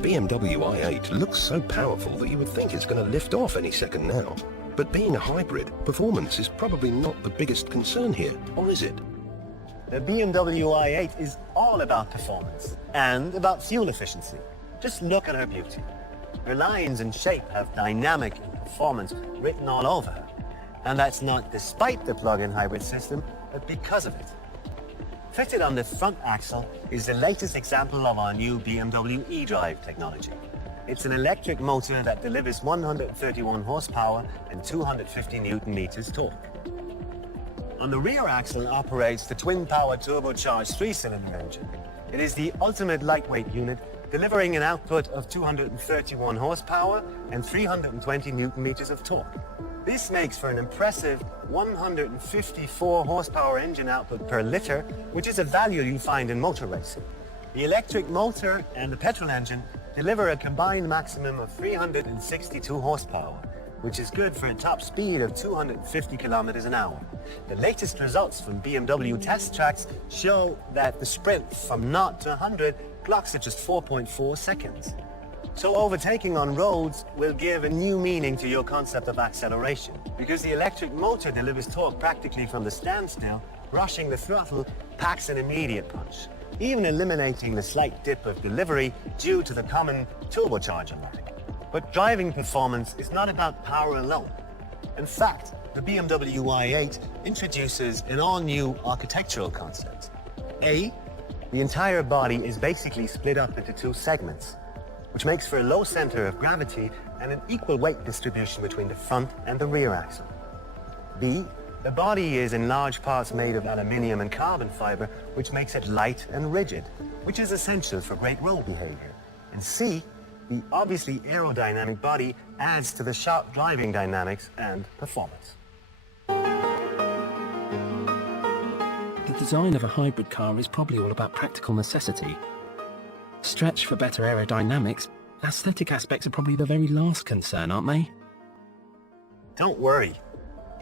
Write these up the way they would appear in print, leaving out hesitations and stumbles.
BMW i8 looks so powerful that you would think it's going to lift off any second now. But being a hybrid, performance is probably not the biggest concern here, or is it? The BMW i8 is all about performance and about fuel efficiency. Just look at her beauty. Her lines and shape have dynamic and performance written all over her. And that's not despite the plug-in hybrid system, but because of it. Fitted on the front axle is the latest example of our new BMW eDrive technology. It's an electric motor that delivers 131 horsepower and 250 Newton meters torque. On the rear axle operates the twin-power turbocharged 3-cylinder engine. It is the ultimate lightweight unit, delivering an output of 231 horsepower and 320 Newton meters of torque. This makes for an impressive 154 horsepower engine output per litre, which is a value you find in motor racing. The electric motor and the petrol engine deliver a combined maximum of 362 horsepower, which is good for a top speed of 250 kilometers an hour. The latest results from BMW test tracks show that the sprint from 0 to 100 clocks at just 4.4 seconds. So overtaking on roads will give a new meaning to your concept of acceleration, because the electric motor delivers torque practically from the standstill. Rushing the throttle packs an immediate punch, even eliminating the slight dip of delivery due to the common turbocharger lag. But driving performance is not about power alone. In fact, the BMW i8 introduces an all-new architectural concept. The entire body is basically split up into two segments, which makes for a low center of gravity and an equal weight distribution between the front and the rear axle. B, the body is in large parts made of aluminium and carbon fiber, which makes it light and rigid, which is essential for great road behavior. And C, the obviously aerodynamic body adds to the sharp driving dynamics and performance. The design of a hybrid car is probably all about practical necessity. Stretch for better aerodynamics, aesthetic aspects are probably the very last concern, aren't they? Don't worry.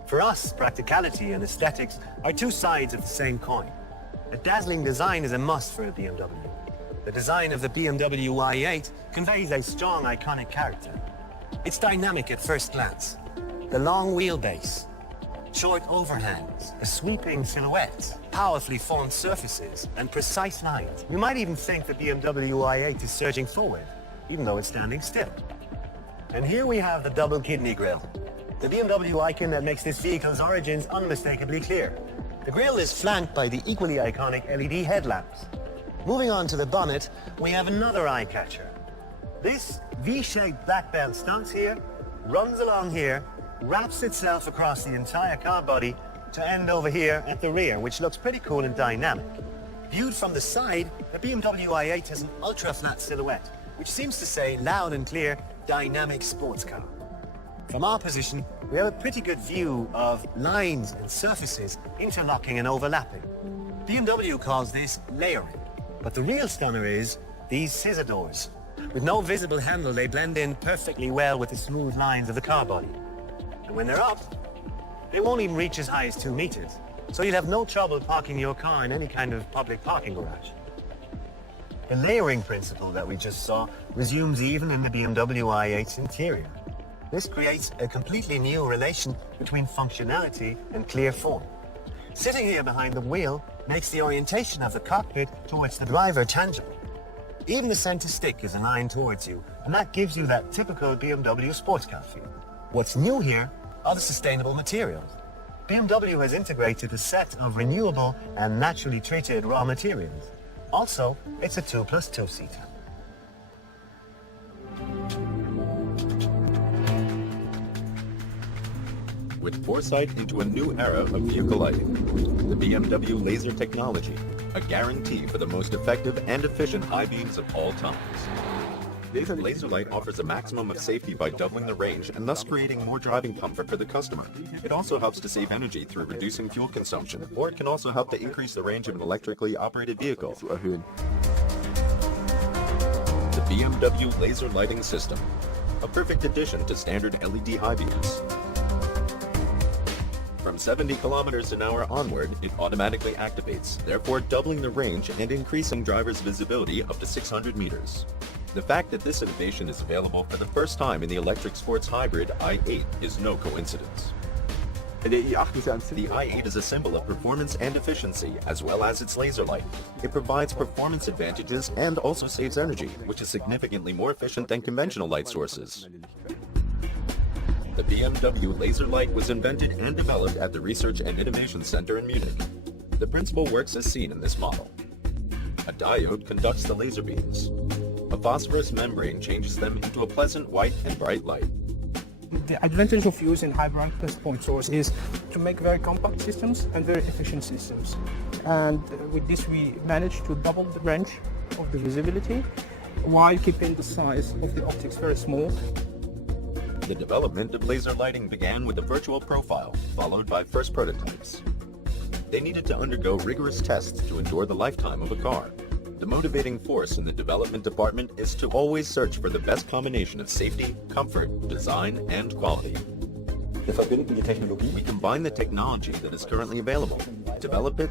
For us, practicality and aesthetics are two sides of the same coin. A dazzling design is a must for a BMW. The design of the BMW i8 conveys a strong, iconic character. It's dynamic at first glance. The long wheelbase, short overhangs, a sweeping silhouette, powerfully formed surfaces, and precise lines. You might even think the BMW i8 is surging forward, even though it's standing still. And here we have the double kidney grille, the BMW icon that makes this vehicle's origins unmistakably clear. The grille is flanked by the equally iconic LED headlamps. Moving on to the bonnet, we have another eye-catcher. This V-shaped black belt starts here, runs along here, wraps itself across the entire car body to end over here at the rear, which looks pretty cool and dynamic. Viewed from the side, the BMW i8 has an ultra-flat silhouette, which seems to say loud and clear, dynamic sports car. From our position, we have a pretty good view of lines and surfaces interlocking and overlapping. BMW calls this layering, but the real stunner is these scissor doors. With no visible handle, they blend in perfectly well with the smooth lines of the car body. And when they're up, they won't even reach as high as 2 meters. So you'll have no trouble parking your car in any kind of public parking garage. The layering principle that we just saw resumes even in the BMW i8's interior. This creates a completely new relation between functionality and clear form. Sitting here behind the wheel makes the orientation of the cockpit towards the driver tangible. Even the center stick is aligned towards you, and that gives you that typical BMW sports car feel. What's new here are the sustainable materials. BMW has integrated a set of renewable and naturally treated raw materials. Also, it's a 2+2 seater. With foresight into a new era of vehicle lighting, the BMW laser technology, a guarantee for the most effective and efficient high beams of all times. This laser light offers a maximum of safety by doubling the range and thus creating more driving comfort for the customer. It also helps to save energy through reducing fuel consumption, or it can also help to increase the range of an electrically operated vehicle. The BMW laser lighting system, a perfect addition to standard LED high beams. From 70 kilometers an hour onward, it automatically activates, therefore doubling the range and increasing driver's visibility up to 600 meters. The fact that this innovation is available for the first time in the electric sports hybrid i8 is no coincidence. The i8 is a symbol of performance and efficiency, as well as its laser light. It provides performance advantages and also saves energy, which is significantly more efficient than conventional light sources. The BMW laser light was invented and developed at the Research and Innovation Center in Munich. The principle works as seen in this model. A diode conducts the laser beams. A phosphorus membrane changes them into a pleasant white and bright light. The advantage of using hybrid point source is to make very compact systems and very efficient systems. And with this we managed to double the range of the visibility while keeping the size of the optics very small. The development of laser lighting began with a virtual profile, followed by first prototypes. They needed to undergo rigorous tests to endure the lifetime of a car. The motivating force in the development department is to always search for the best combination of safety, comfort, design, and quality. We combine the technology that is currently available, develop it,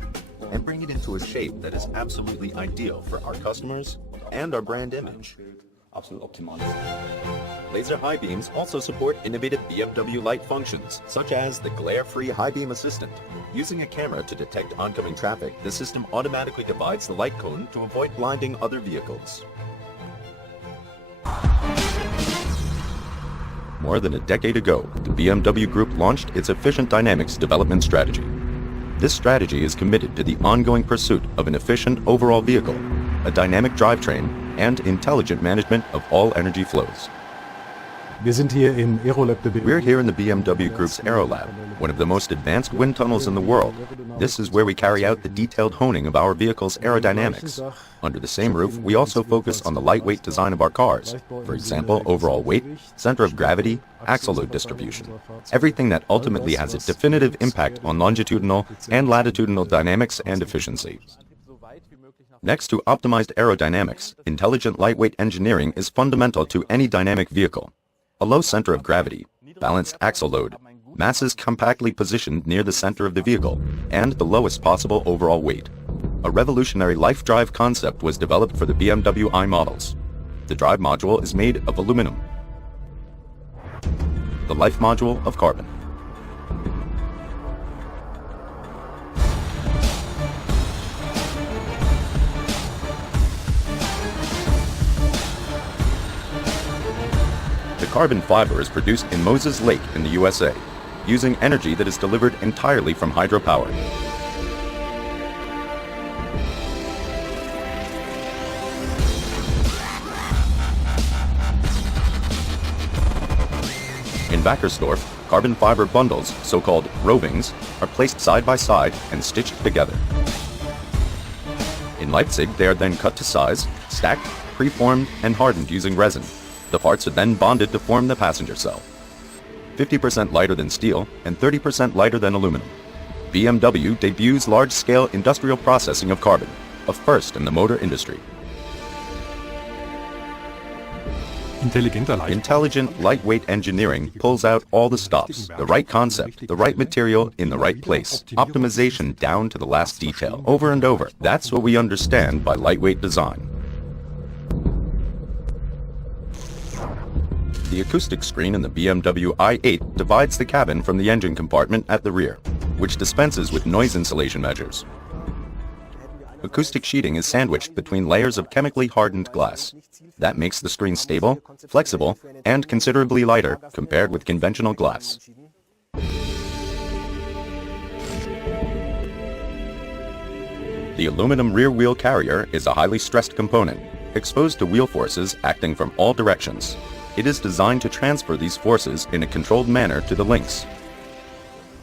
and bring it into a shape that is absolutely ideal for our customers and our brand image. Laser high beams also support innovative BMW light functions, such as the glare-free high beam assistant. Using a camera to detect oncoming traffic, the system automatically divides the light cone to avoid blinding other vehicles. More than a decade ago, the BMW Group launched its efficient dynamics development strategy. This strategy is committed to the ongoing pursuit of an efficient overall vehicle, a dynamic drivetrain, and intelligent management of all energy flows. We're here in the BMW Group's Aerolab, one of the most advanced wind tunnels in the world. This is where we carry out the detailed honing of our vehicle's aerodynamics. Under the same roof, we also focus on the lightweight design of our cars. For example, overall weight, center of gravity, axle load distribution. Everything that ultimately has a definitive impact on longitudinal and latitudinal dynamics and efficiency. Next to optimized aerodynamics, intelligent lightweight engineering is fundamental to any dynamic vehicle. A low center of gravity, balanced axle load, masses compactly positioned near the center of the vehicle, and the lowest possible overall weight. A revolutionary life drive concept was developed for the BMW i models. The drive module is made of aluminum. The life module of carbon. The carbon fiber is produced in Moses Lake in the USA, using energy that is delivered entirely from hydropower. In Wackersdorf, carbon fiber bundles, so-called rovings, are placed side by side and stitched together. In Leipzig, they are then cut to size, stacked, preformed, and hardened using resin. The parts are then bonded to form the passenger cell. 50% lighter than steel and 30% lighter than aluminum. BMW debuts large-scale industrial processing of carbon, a first in the motor industry. Intelligent, lightweight engineering pulls out all the stops, the right concept, the right material in the right place, optimization down to the last detail, over and over. That's what we understand by lightweight design. The acoustic screen in the BMW i8 divides the cabin from the engine compartment at the rear, which dispenses with noise insulation measures. Acoustic sheeting is sandwiched between layers of chemically hardened glass. That makes the screen stable, flexible, and considerably lighter compared with conventional glass. The aluminum rear wheel carrier is a highly stressed component, exposed to wheel forces acting from all directions. It is designed to transfer these forces in a controlled manner to the links.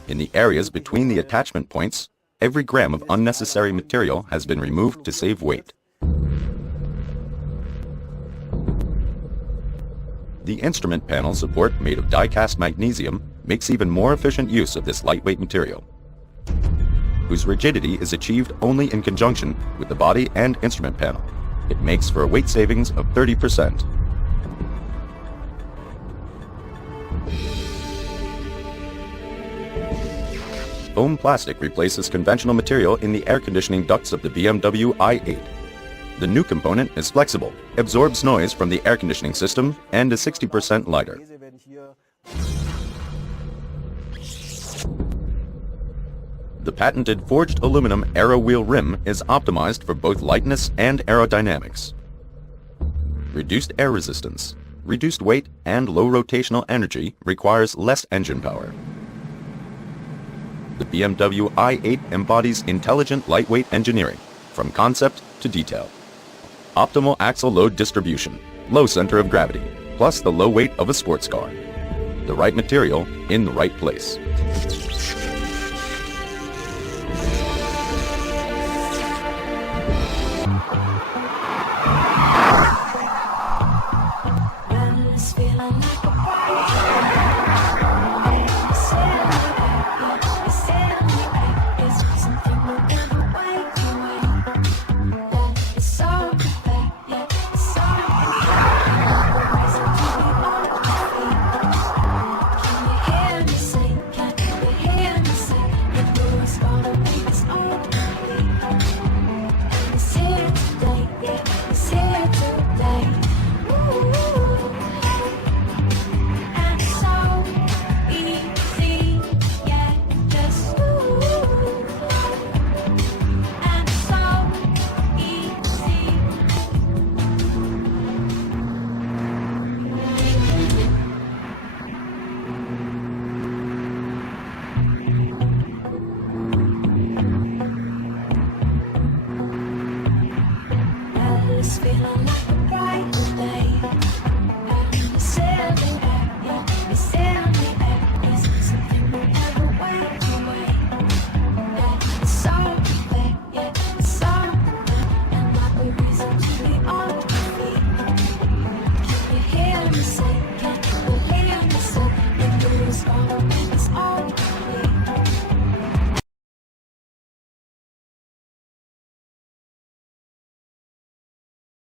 In the areas between the attachment points, every gram of unnecessary material has been removed to save weight. The instrument panel support made of die-cast magnesium makes even more efficient use of this lightweight material, whose rigidity is achieved only in conjunction with the body and instrument panel. It makes for a weight savings of 30%. Foam plastic replaces conventional material in the air conditioning ducts of the BMW i8. The new component is flexible, absorbs noise from the air conditioning system, and is 60% lighter. The patented forged aluminum aero wheel rim is optimized for both lightness and aerodynamics. Reduced air resistance, reduced weight, and low rotational energy requires less engine power. The BMW i8 embodies intelligent lightweight engineering, from concept to detail. Optimal axle load distribution, low center of gravity, plus the low weight of a sports car. The right material in the right place. Feeling